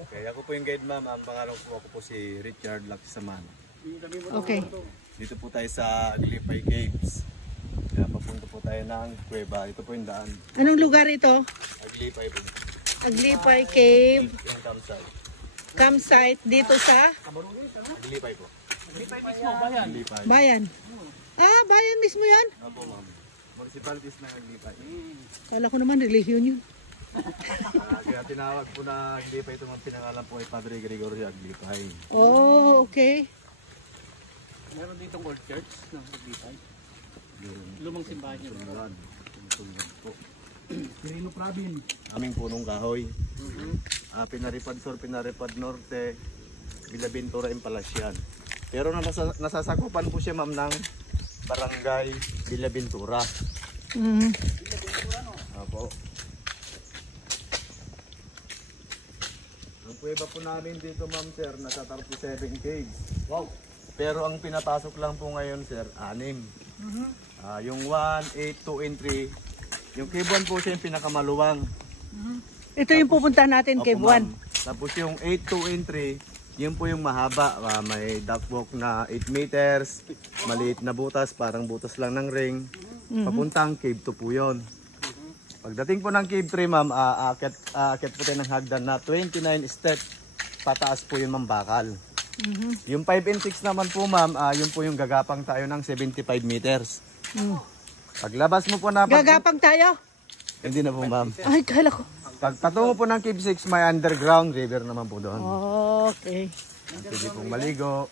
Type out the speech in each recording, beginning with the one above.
Okay, ako po yung guide ma'am. Ang pangalan ko ako po si Richard Laksaman. Okay. Dito po tayo sa Aglipay Caves. Kaya papunta po tayo ng kuweba. Ito po yung daan. Anong lugar ito? Aglipay po. Aglipay Cave Yung campsite. campsite dito sa Aglipay po. Aglipay mismo, bayan. Aglipay. bayan. Ah, bayan mismo yan? Opo ma'am. Municipalities ng Aglipay. Kala ko naman relihiyon yun. Kaya tinawag po na Aglipay ito mga pinangalan po ay Padre Gregorio Aglipay. Oh, okay. Meron ditong old church ng Aglipay. Lumang simbahan yun. Po. Quirino Province. Aming punong kahoy. Pinaripad Sur, Pinaripad Norte, Bilabintura, Impalasyan. Pero nasasakupan po siya ma'am ng barangay Bilabintura. Mm. Apo. Ang kuweba po namin dito ma'am sir, nasa 37 caves. Wow. Pero ang pinapasok lang po ngayon sir, 6. Yung 1, 8, 2, and 3. Yung cave 1 po siya yung pinakamaluwang. Ito yung pupuntahan natin kay Opo, Buwan. ma'am. Tapos yung 8, 2, and 3, yun po yung mahaba. May ductwalk na 8 meters, maliit na butas, parang butas lang ng ring. Papuntang cave 2 po yun. Pagdating po ng cave 3 ma'am, aakyat po tayo ng hagdan na 29 step. Pataas po yung mambakal. Yung 5 and 6 naman po ma'am, yun po yung gagapang tayo ng 75 meters. Paglabas mo po na... Gagapang tayo? Hindi na po ma'am. Ay, kala ko. Pagpatungo po ng cave 6, may underground river naman po doon. Okay. Pwede pong maligo.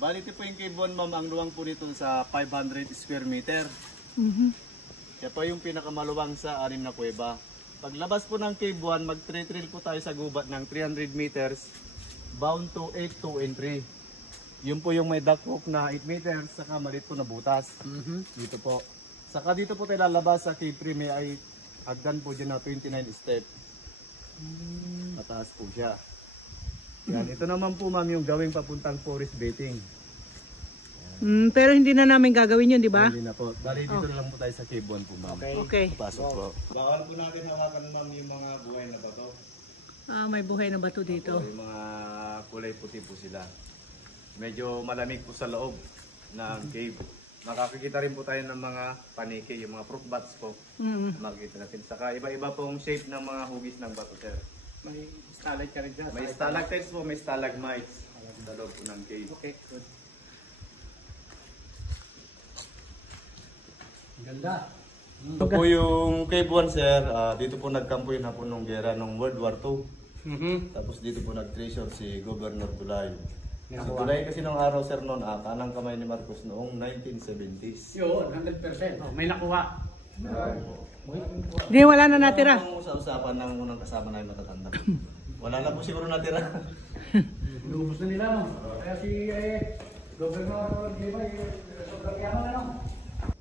Baliti po yung cave 1 ma'am, ang luwang po nito sa 500 square meter. Kaya po yung pinakamaluwang sa 6 na kuweba. Paglabas po ng cave 1, mag-trail po tayo sa gubat ng 300 meters. Bound to 8, 2, and 3. Yun po yung may ductwalk na 8 meters, saka maliit po na butas. Dito po. Saka dito po tayo lalabas sa cave 3, may ay hagdan po dyan na 29 step. Mataas po siya. Yan, ito naman po ma'am yung gawing papuntang forest baiting. Pero hindi na namin gagawin yun, di ba? Hindi na po. Bali dito na lang po tayo sa cave 1 po ma'am. Okay. Pasok po. Bawal po natin hawakan ma'am yung mga buhay na bato. Ah, may buhay na bato dito. Yung mga kulay puti po sila. Medyo malamig po sa loob ng cave. Makakikita rin po tayo ng mga paniki, yung mga fruit bats po. Makikita natin. Saka iba-iba pong shape ng mga hugis ng bato sir. May stalagmite ka rin dyan. May stalactites po, may stalagmites sa loob po ng cave. Okay, good. Ganda. Ito po yung cave 1 sir. Dito po nagkampo yun na po nung gera nung World War II. Tapos dito po nag-treasure si Governor Dulay. Si Dulay kasi nung araw sir noon, kanang kamay ni Marcos noong 1970s. Yun, 100%. Oh, may nakuha. Di, wala na natira. Ang usapan ng unang kasama namin matatanda. Wala na po siguro natira. Lubos na nila. Kaya si Governor Aglipay, sobrang yaman ano.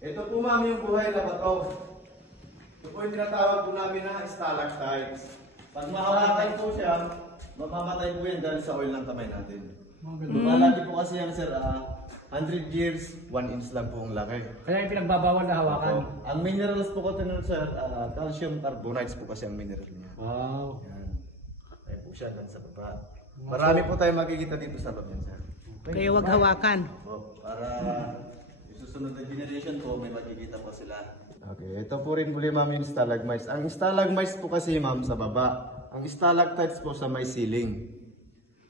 Ito po ma'am yung buhay na bato. Ito po yung tinatawag po namin na stalactites. Pag mahawakan po siya, mamamatay po yan dahil sa oil ng kamay natin. Lumalaki po kasi yan sir, 100 years, 1 inch lang po ang laki. Kaya yung pinagbabawal na hawakan. Ang minerals po ko tinun sir, calcium carbonates po kasi ang mineral niya. Wow. Yan. Ay po siya lang sa baba. Marami po tayo makikita dito sa loob yan sir. Kaya wag hawakan. Para yung susunod na generation po, may makikita po sila. Okay, ito po rin muli ma'am yung stalagmites. Ang stalagmites po kasi ma'am sa baba. Ang stalactites po sa may ceiling.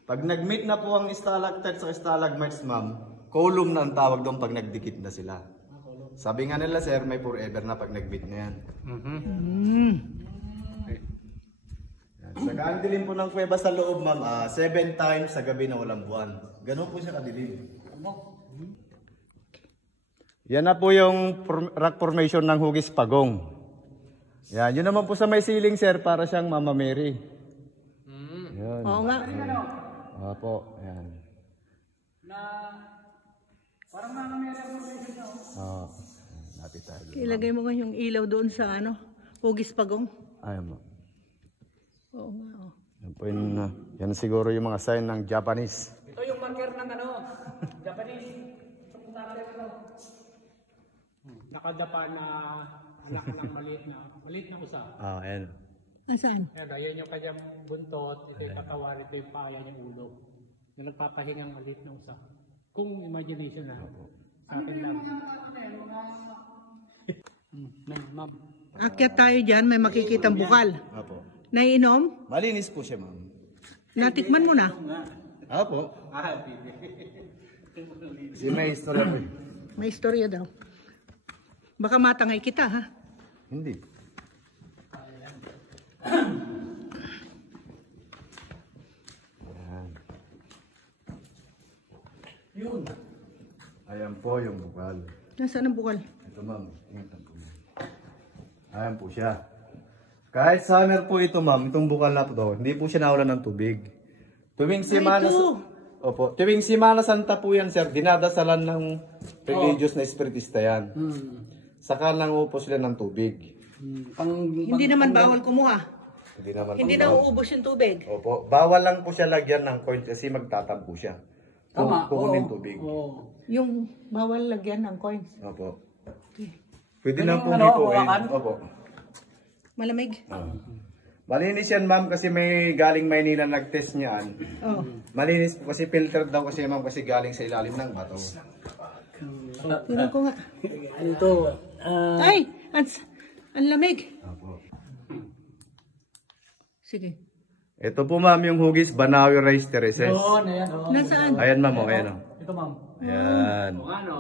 Pag nag-meet na po ang stalactites sa stalagmites ma'am, column na ang tawag doon pag nagdikit na sila. Sabi nga nila sir, may forever na pag nag-meet na yan. Saka ang dilim po ng kuweba sa loob ma'am, 7 times sa gabi na walang buwan. Ganun po siya kadilim. Yan na po yung rock formation ng Hugis Pagong. Yan, yun naman po sa may ceiling sir, para siyang Mama Mary. Yan. Oo nga. Opo, yan. Na parang Mama Mary formation niya. Oo. Lapit tayo. Ilagay mo nga yung ilaw doon sa Hugis Pagong. Ayun mo. Oo nga. Oh. Yan po yun, yan siguro yung mga sign ng Japanese. Ito yung marker ng Japanese. Nakadapa na anak ng maliit na usa. Ayan. Saan? Ayan yung kanyang buntot, ito yung katawan, ito yung paa, yan yung ulo. Yung nagpapahingang maliit na usa. Kung imagination na. Sa akin lang. Ma'am. Akyat tayo dyan, may makikitang bukal. Opo. Naiinom? Malinis po siya, ma'am. Natikman mo na? Opo. Kasi may istorya po eh. May istorya daw. Baka matangay kita, ha? Hindi. Ayan. Yun. Ayan po yung bukal. Nasaan ang bukal? Ito ma'am. Tingnan po. Ayan po siya. Kahit summer po ito ma'am, itong bukal na po, hindi po siya nawalan ng tubig. Tuwing Semana Opo, tuwing Semana Santa po yan sir, dinadasalan ng religious na espiritista yan. Saka nang upo sila ng tubig. Hindi naman bawal kumuha. Hindi naman Hindi po, na ma'am. uubos yung tubig. Opo, bawal lang po siya lagyan ng coin kasi magtatampo siya. Tama. Kukunin tubig. Oo. Yung bawal lagyan ng coins. Opo. Pwede lang po ano, bipuin. hawakan? Opo. Malamig. Malinis yan ma'am kasi may galing Maynila nag-test niyan. Oh. Malinis po kasi filtered daw kasi ma'am kasi galing sa ilalim ng bato. Tingnan ko nga. Ito. Ay! Ang lamig. Opo. Sige. Ito po ma'am yung hugis Banawi Rice Terraces. Yun, ayan. Oh. Nasaan? Ayan ma'am, oh, ayan oh. Ito ma'am. Ayan. Ano?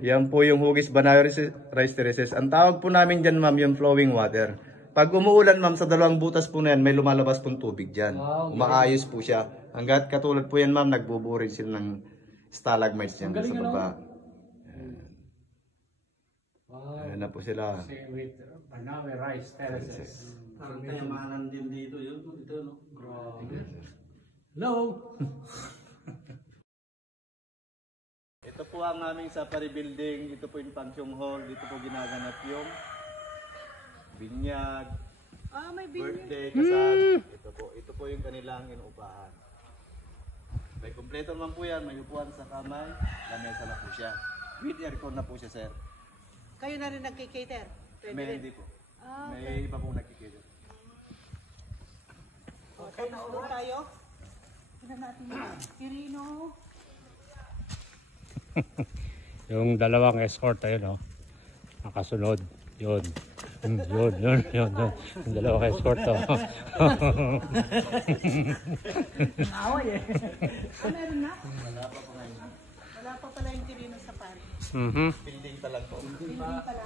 Yan po yung hugis Banawi Rice Terraces. Ang tawag po namin dyan ma'am yung flowing water. Pag umuulan ma'am, sa dalawang butas po na yan, may lumalabas pong tubig dyan. Wow, Umaayos po siya. Hanggat katulad po yan ma'am, nagbuburid sila ng stalagmites dyan sa baba. Wow. Ayan na po sila. With Banawi Rice Terraces. Parang kayamanan din dito yun. Ito, no? Hello. Ito po ang aming safari building. Ito po yung function hall. Dito po ginaganap yung binyag, Ah, may birthday, kasal. Ito po yung kanilang inuupahan. May kumpleto naman po yan. May upuan sa kamay. Lamesa na po siya. With aircon na po siya, sir. Kayo na rin nagkikater? May hindi po. May iba pong nagkikita. Okay, naulo tayo. Tignan natin yung Kirino. Yung dalawang escort ayun, oh. Nakasunod. Yun. Yun. Yung dalawang escort, oh. Away eh. Meron na? Wala pa pala yung Kirino sa Paris. Mhm. Building pa lang po. Hindi pala.